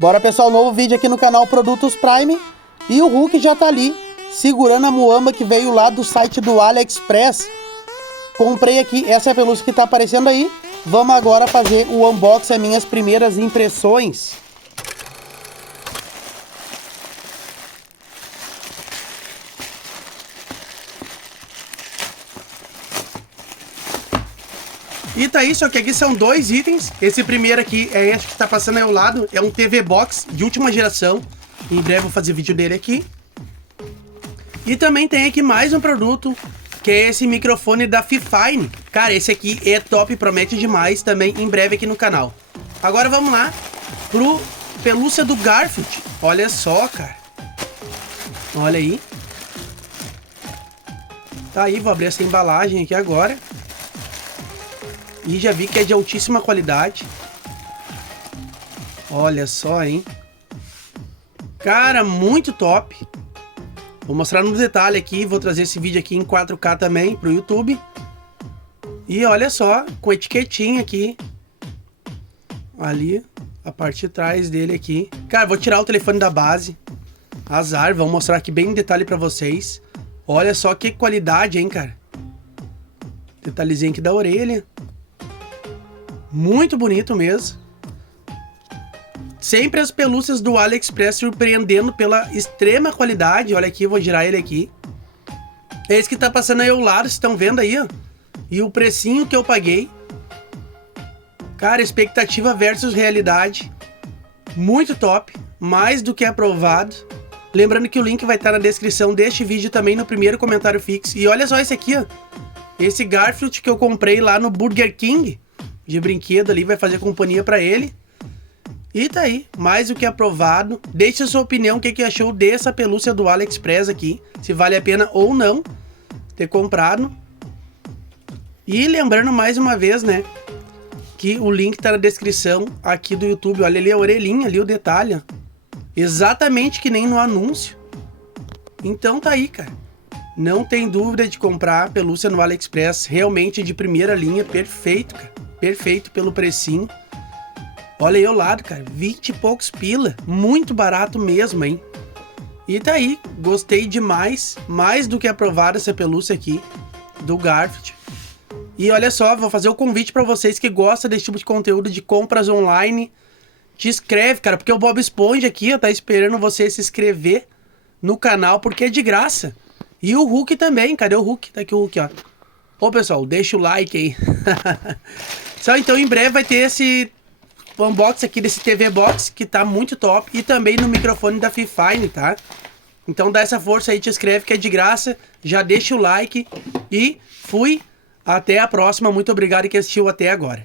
Bora, pessoal, novo vídeo aqui no canal Produtos Prime. E o Hulk já tá ali, segurando a muamba que veio lá do site do AliExpress. Comprei aqui, essa é a pelúcia que tá aparecendo aí. Vamos agora fazer o unboxing, minhas primeiras impressões. E tá aí, só que aqui são dois itens. Esse primeiro aqui é esse que tá passando aí ao lado. É um TV Box de última geração. Em breve vou fazer vídeo dele aqui. E também tem aqui mais um produto, que é esse microfone da Fifine. Cara, esse aqui é top, promete demais também, em breve aqui no canal. Agora vamos lá pro pelúcia do Garfield. Olha só, cara. Olha aí. Tá aí, vou abrir essa embalagem aqui agora. E já vi que é de altíssima qualidade. Olha só, hein. Cara, muito top. Vou mostrar no detalhe aqui, vou trazer esse vídeo aqui em 4K também pro YouTube. E olha só, com etiquetinha aqui. Ali, a parte de trás dele aqui. Cara, vou tirar o telefone da base. Azar, vou mostrar aqui bem em detalhe pra vocês. Olha só que qualidade, hein, cara. Detalhezinho aqui da orelha. Muito bonito mesmo. Sempre as pelúcias do AliExpress surpreendendo pela extrema qualidade. Olha aqui, vou girar ele aqui. É esse que tá passando aí ao lado, vocês estão vendo aí, ó. E o precinho que eu paguei. Cara, expectativa versus realidade. Muito top. Mais do que aprovado. Lembrando que o link vai estar na descrição deste vídeo também, no primeiro comentário fixo. E olha só esse aqui, ó. Esse Garfield que eu comprei lá no Burger King. De brinquedo ali, vai fazer companhia pra ele. E tá aí, mais do que aprovado. Deixe a sua opinião, o que achou dessa pelúcia do AliExpress aqui. Se vale a pena ou não ter comprado. E lembrando mais uma vez, né, que o link tá na descrição aqui do YouTube. Olha ali a orelhinha, ali o detalhe, ó. Exatamente que nem no anúncio. Então tá aí, cara. Não tem dúvida de comprar pelúcia no AliExpress. Realmente de primeira linha, perfeito, cara. Perfeito pelo precinho. Olha aí ao lado, cara. 20 e poucos pila. Muito barato mesmo, hein? E tá aí. Gostei demais. Mais do que aprovado essa pelúcia aqui. Do Garfield. E olha só, vou fazer o convite pra vocês que gostam desse tipo de conteúdo de compras online. Te inscreve, cara. Porque o Bob Esponja aqui, ó, tá esperando você se inscrever no canal. Porque é de graça. E o Hulk também. Cadê o Hulk? Tá aqui o Hulk, ó. Ô, pessoal, deixa o like aí. Só então, em breve vai ter esse unboxing aqui desse TV Box, que tá muito top. E também no microfone da Fifine, tá? Então dá essa força aí, te inscreve que é de graça. Já deixa o like. E fui. Até a próxima. Muito obrigado que assistiu até agora.